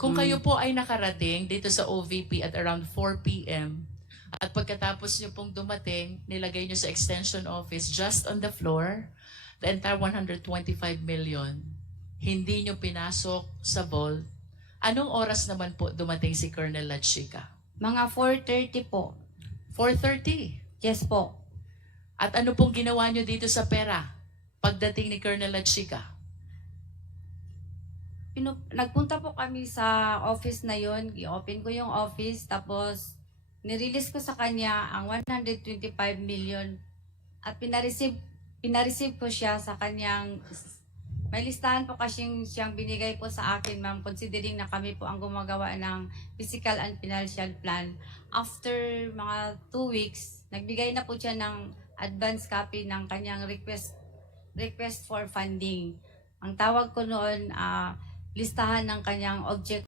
Kung kayo po ay nakarating dito sa OVP at around 4 p.m. at pagkatapos nyo pong dumating, nilagay nyo sa extension office just on the floor, the entire 125 million, hindi nyo pinasok sa vault, anong oras naman po dumating si Colonel Lachica? Mga 4:30 po. 4:30. Yes po. At ano pong ginawa nyo dito sa pera pagdating ni Colonel Lachica? Nagpunta po kami sa office na yon, i-open ko yung office, tapos nirelease ko sa kanya ang 125 million at pinareceive ko siya sa kanyang, may listahan po kasi siyang binigay po sa akin, ma'am, considering na kami po ang gumagawa ng physical and financial plan. After mga 2 weeks, nagbigay na po siya ng advance copy ng kanyang request for funding. Ang tawag ko noon, listahan ng kanyang object